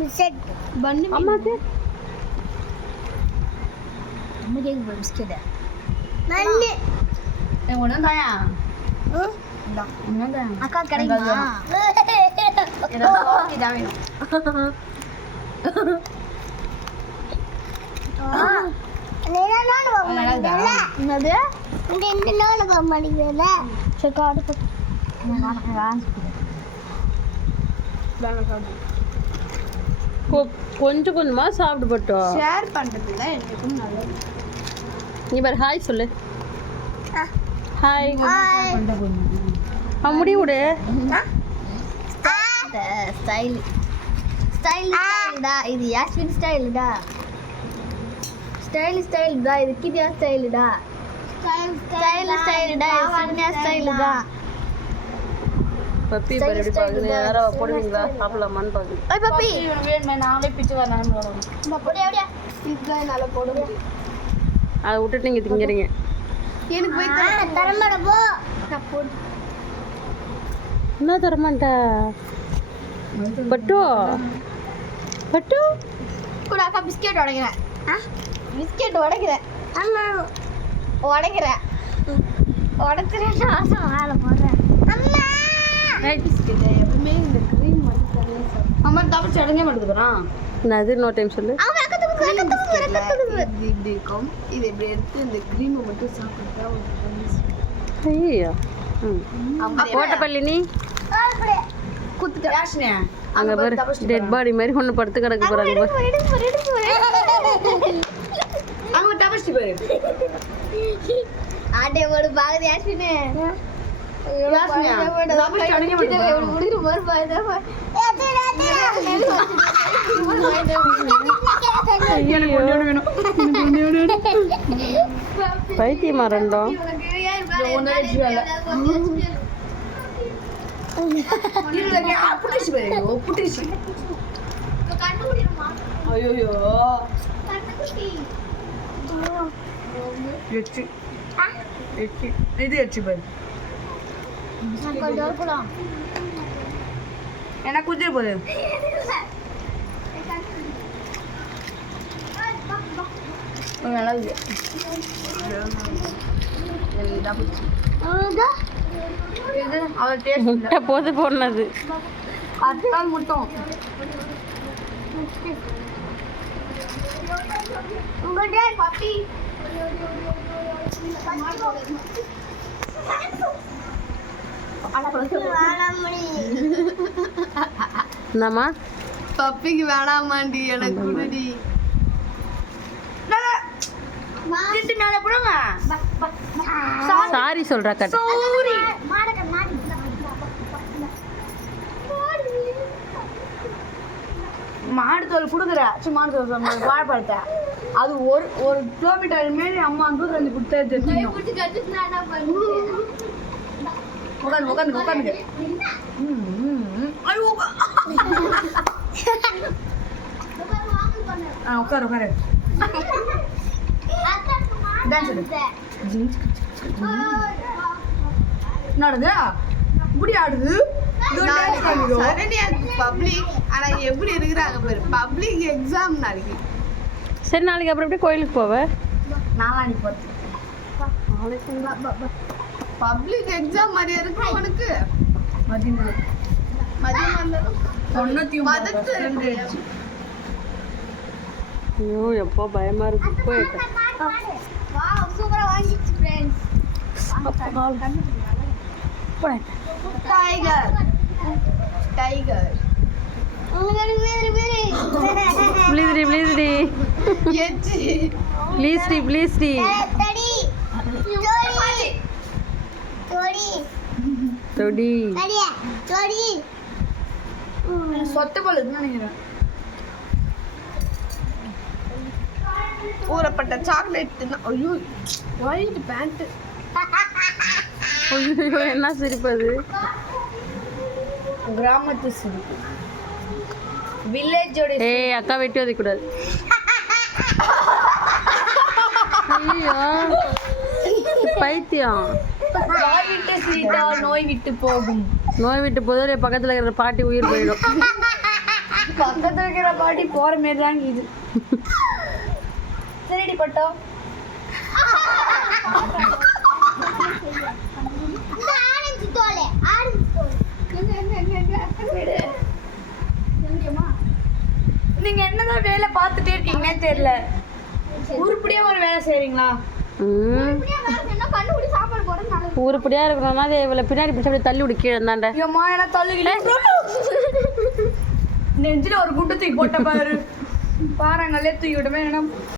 Biscuit பண்ணு அம்மாக்கு அம்மா கேக் பிஸ்கட் பண்ணு ஒண்ணாயா அக்கா கிடைக்குமா இதான் வேணும் என்னது என்ன போக மாட்டேங்குது சரி காடு கொஞ்சம் கொஞ்சமா சாப்பிட்டு போட்டோம் ஷேர் பண்றது தான் எனக்கும் நல்லது நீ பாரு ஹாய் சொல்லு ஹாய் முடி விடு ஸ்டைல் ஸ்டைல்டா இது யாஸ்மின் ஸ்டைல்டா ஸ்டைல்டா இது கிதியா ஸ்டைல்டா ஸ்டைல்டா இது சன்யா ஸ்டைல்டா பப்பி பாரு எப்படி பாக்குது யாரோ போடுவீங்களா சாப்பிடலாமான்னு பாக்குது ஏய் பப்பி வேணுமே நாங்களே பிச்சு வரணும் நம்ம போடியா இதுதான் என்னால போட முடியும் அதை விட்டுட்டு நீங்க திங்கிறீங்க எனக்கு போய் தரமாட போ நான் போடு என்ன தரமாட்டா பட்டு பட்டு கூட அக்கா பிஸ்கட் உடைக்கிறேன் பிஸ்கட் உடைக்கிறேன் அம்மா உடைக்கிறேன் உடைக்கிறேன் நான் மேலே போடுறேன் அம்மா பிஸ்கட் எப்பவுமே இந்த க்ரீம் வந்து தனியாக அம்மா தப்பிச்சு அடங்க மாட்டேங்குதுறான் நான் அது இன்னொரு டைம் சொல்லு இது இப்படி இருக்கும் இது இப்படி எடுத்து இந்த க்ரீமை மட்டும் சாப்பிட்டா ஐயோ போட்ட பள்ளி நீ யாஷினியா அங்க பாரு டெட் பாடி மாதிரி ஒண்ணு படுத்து கிடக்கு போறாங்க பாரு அங்க தப்பிச்சு பாரு ஆடே ஒரு பாகதி யாஸ்மினே யாஸ்மியா தப்பிச்சு அடங்க மாட்டேங்குது முடிரு மறு பாகதி பைத்தியமா ரெண்டும் ஐயோ இது எச்சு பாரு எனக்கு குதிரை போது நல்லா முட்டை போது போனது அதுதான் முட்டம் என்னம்மா பப்பிக்கு வேணாமாண்டி எனக்கு குடுடி சாரி சொல்றா கட்ட மாடு தோல் கொடுக்குற மாடு தோல் சொன்ன வாழைப்பழத்தை அது ஒரு கிலோமீட்டர் மாரி அம்மா தூரம் வந்து கொடுத்தா தெரியும் உட்காந்து உட்காந்து உட்காரு உட்காரு நடது இப்படி ஆடுது பப்ளிக் ஆனா எப்படி இருக்கிறாங்க பாரு பப்ளிக் எக்ஸாம் நாளைக்கு சரி நாளைக்கு அப்புறம் எப்படி கோயிலுக்கு போவ நாளானி போறது பப்ளிக் எக்ஸாம் மாதிரி இருக்கு உனக்கு மதியம் ஐயோ எப்போ பயமா இருக்கு போயிட்டேன் சூப்பரா வாங்கிச்சு ஃப்ரெண்ட்ஸ் டைகர் டைகர் ப்ளீஸ்டி ப்ளீஸ்டி தொடி சொத்த போல இருக்குன்னு நினைக்கிறேன் ஊறப்பட்ட சாக்லேட் ஐயோ ஒயிட் பேண்ட் ஐயோ என்ன சிரிப்பது கிராமத்து சிரிப்பு வில்லேஜோட ஏய் அக்கா வெட்டி ஒதுக்கூடாது ஐயோ பைத்தியம் வாய் விட்டு சிரித்தா நோய் விட்டு போகும். நோய் விட்டு போதோ பக்கத்துல இருக்கிற பாட்டி உயிர் போயிடும். பக்கத்துல இருக்கிற பாட்டி போற மாரி தான் இது. சரிடி பட்டோம். நீங்க என்னதான் வேலை பார்த்துட்டே இருக்கீங்கன்னே தெரியல. உருப்படியா ஒரு வேலை செய்றீங்களா? உருப்படியா இருக்கணும்னா அது இவ்வளோ பின்னாடி பிடிச்சி அப்படியே தள்ளி விடு கீழே தாண்ட. ஐயோம்மா என்ன தள்ளுகிறேன். நெஞ்சில ஒரு குண்டு தூக்கி போட்ட பாரு. பாருங்களே தூக்கி விடுமே.